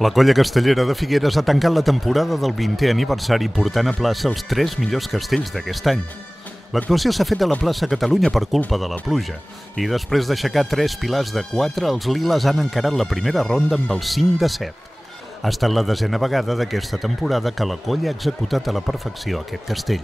La colla castellera de Figueres ha tancat la temporada del 20è aniversari portant a plaça els 3 millors castells d'aquest any. L'actuació s'ha fet a la plaça Catalunya per culpa de la pluja i després d'aixecar 3 pilars de 4, els liles han encarat la primera ronda amb el 5 de 7. Ha estat la 10a vegada d'aquesta temporada que la colla ha executat a la perfecció aquest castell.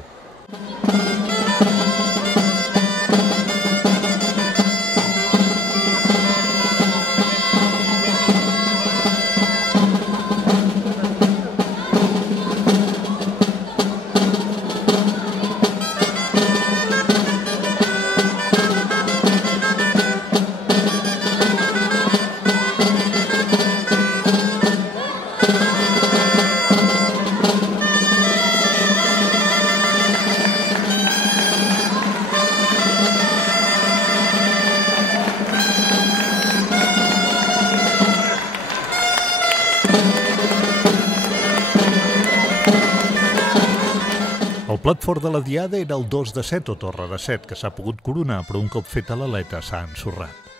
El plat fort de la diada era el 2 de 7 o torre de 7, que s'ha pogut coronar, però un cop feta l'aleta s'ha ensorrat.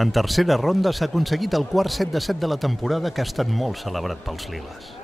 En tercera ronda s'ha aconseguit el quart 7 de 7 de la temporada, que ha estat molt celebrat pels liles.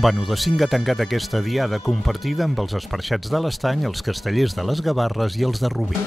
Un vano de 5 ha tancat aquesta diada compartida amb els esparxats de l'Estany, els castellers de les Gavarres i els de Rubí.